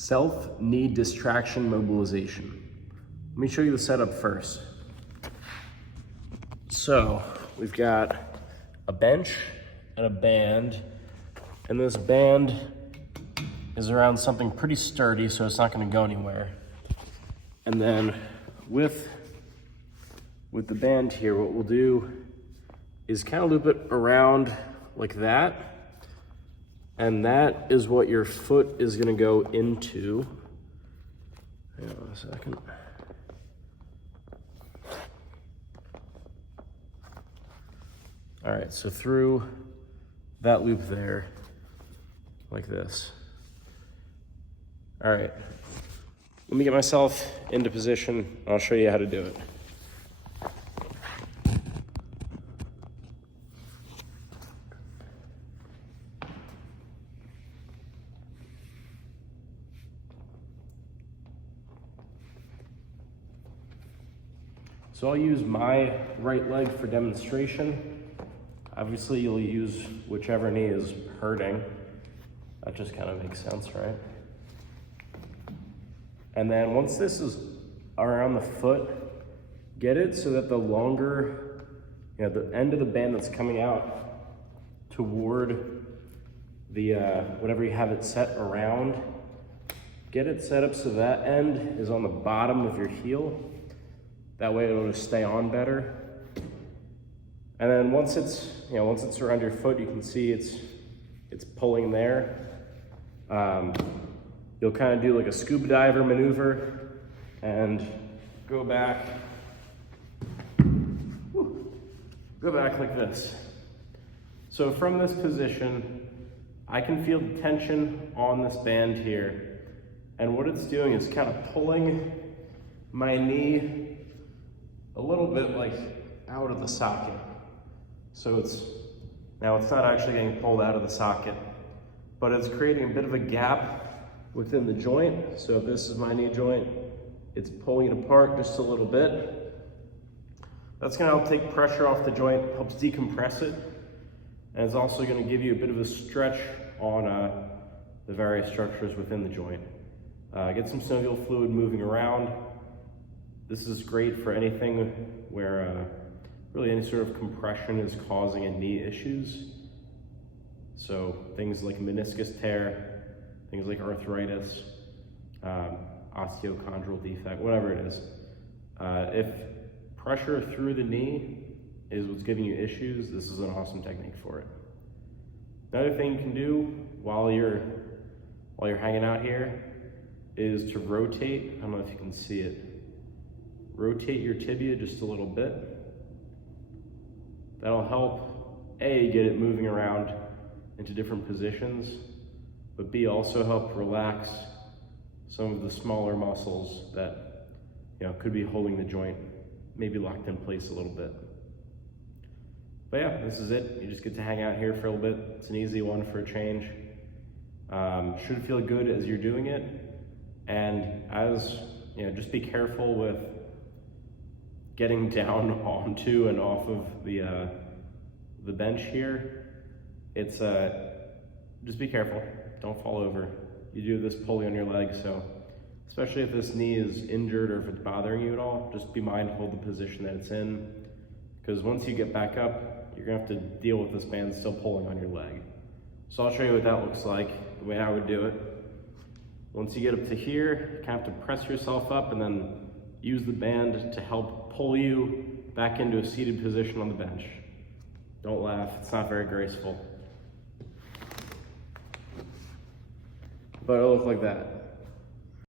Self-knee distraction mobilization. Let me show you the setup first. So we've got a bench and a band, and this band is around something pretty sturdy, so it's not going to go anywhere. And then with the band here, what we'll do is kind of loop it around like that. And that is what your foot is gonna go into. Hang on a second. All right, so through that loop there, like this. All right, let me get myself into position. I'll show you how to do it. So I'll use my right leg for demonstration. Obviously you'll use whichever knee is hurting. That just kind of makes sense, right? And then once this is around the foot, get it so that the longer, the end of the band that's coming out toward the, whatever you have it set around, get it set up so that end is on the bottom of your heel. That way it'll just stay on better. And then once it's around your foot, you can see it's pulling there. You'll kind of do like a scuba diver maneuver and go back like this. So from this position, I can feel the tension on this band here. And what it's doing is kind of pulling my knee a little bit like out of the socket. So it's not actually getting pulled out of the socket, but it's creating a bit of a gap within the joint. So if this is my knee joint, it's pulling it apart just a little bit. That's gonna help take pressure off the joint, helps decompress it, and it's also gonna give you a bit of a stretch on the various structures within the joint. Get some synovial fluid moving around. This is great for anything where really any sort of compression is causing a knee issues. So things like meniscus tear, things like arthritis, osteochondral defect, whatever it is. If pressure through the knee is what's giving you issues, this is an awesome technique for it. Another thing you can do while you're hanging out here is to rotate. I don't know if you can see it. Rotate your tibia just a little bit. That'll help, A, get it moving around into different positions, but B, also help relax some of the smaller muscles that could be holding the joint maybe locked in place a little bit. But yeah, this is it. You just get to hang out here for a little bit. It's an easy one for a change. Should feel good as you're doing it. And just be careful with getting down onto and off of the bench here. It's just be careful, don't fall over. You do this pulling on your leg, so especially if this knee is injured or if it's bothering you at all, just be mindful of the position that it's in, because once you get back up, you're gonna have to deal with this band still pulling on your leg. So I'll show you what that looks like, the way I would do it. Once you get up to here, you kind of have to press yourself up and then use the band to help pull you back into a seated position on the bench. Don't laugh, it's not very graceful. But it'll look like that.